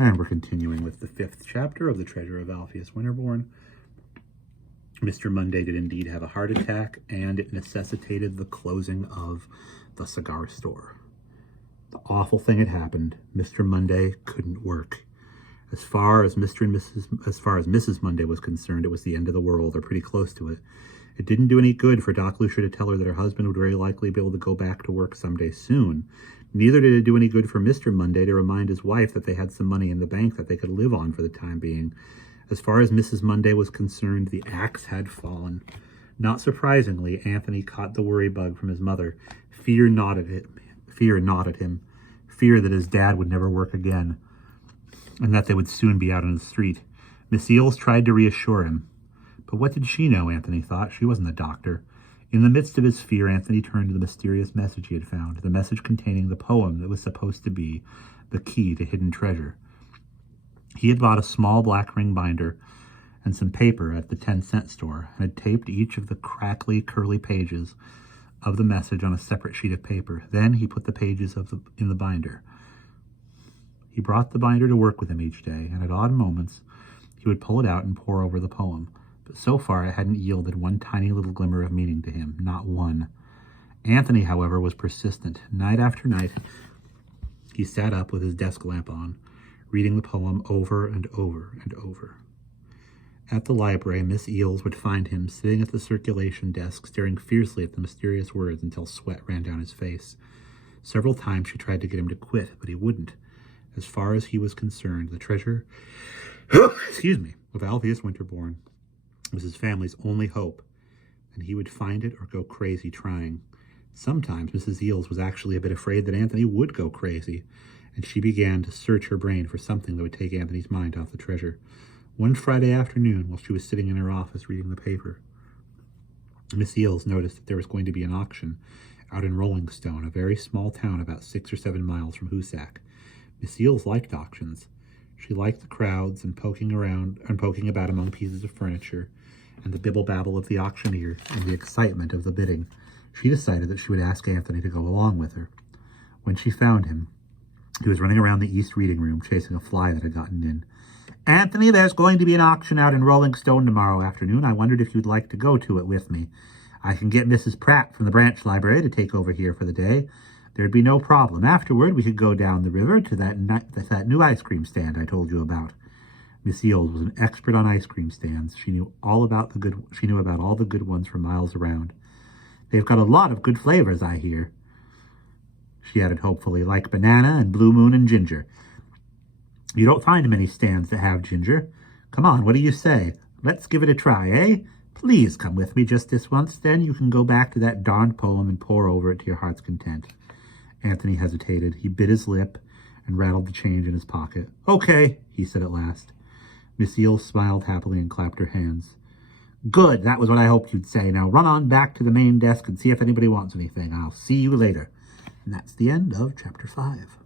And we're continuing with the 5th chapter of the Treasure of Alpheus Winterborn. Mr. Monday did indeed have a heart attack, and it necessitated the closing of the cigar store. The awful thing had happened. Mr. Monday couldn't work. As far as Mrs. Monday was concerned, it was the end of the world, or pretty close to it. It didn't do any good for Doc Lucia to tell her that her husband would very likely be able to go back to work someday soon. Neither did it do any good for Mr. Monday to remind his wife that they had some money in the bank that they could live on for the time being. As far as Mrs. Monday was concerned, the axe had fallen. Not surprisingly, Anthony caught the worry bug from his mother. Fear gnawed at him. Fear that his dad would never work again, and that they would soon be out on the street. Miss Eels tried to reassure him. But what did she know, Anthony thought? She wasn't a doctor. In the midst of his fear, Anthony turned to the mysterious message he had found, the message containing the poem that was supposed to be the key to hidden treasure. He had bought a small black ring binder and some paper at the 10-cent store, and had taped each of the crackly, curly pages of the message on a separate sheet of paper. Then he put the pages in the binder. He brought the binder to work with him each day, and at odd moments he would pull it out and pore over the poem. But so far it hadn't yielded one tiny little glimmer of meaning to him, not one. Anthony, however, was persistent. Night after night, he sat up with his desk lamp on, reading the poem over and over and over. At the library, Miss Eels would find him sitting at the circulation desk, staring fiercely at the mysterious words until sweat ran down his face. Several times she tried to get him to quit, but he wouldn't. As far as he was concerned, the treasure of Alpheus Winterborn was his family's only hope, and he would find it or go crazy trying. Sometimes Mrs. Eels was actually a bit afraid that Anthony would go crazy, and she began to search her brain for something that would take Anthony's mind off the treasure. One Friday afternoon, while she was sitting in her office reading the paper, Miss Eels noticed that there was going to be an auction out in Rolling Stone, a very small town about 6 or 7 miles from Hoosac. Miss Eels liked auctions. She liked the crowds and poking about among pieces of furniture, and the bibble-babble of the auctioneer and the excitement of the bidding. She decided that she would ask Anthony to go along with her. When she found him, he was running around the East Reading Room, chasing a fly that had gotten in. "Anthony, there's going to be an auction out in Rolling Stone tomorrow afternoon. I wondered if you'd like to go to it with me. I can get Mrs. Pratt from the branch library to take over here for the day. There'd be no problem. Afterward, we could go down the river to that new ice cream stand I told you about." Miss Eels was an expert on ice cream stands. She knew about all the good ones for miles around. "They've got a lot of good flavors, I hear," she added hopefully, "like banana and Blue Moon and ginger. You don't find many stands that have ginger. Come on, what do you say? Let's give it a try, eh? Please come with me just this once, then you can go back to that darned poem and pore over it to your heart's content." Anthony hesitated. He bit his lip and rattled the change in his pocket. "Okay," he said at last. Miss Eels smiled happily and clapped her hands. "Good, that was what I hoped you'd say. Now run on back to the main desk and see if anybody wants anything. I'll see you later." And that's the end of Chapter 5.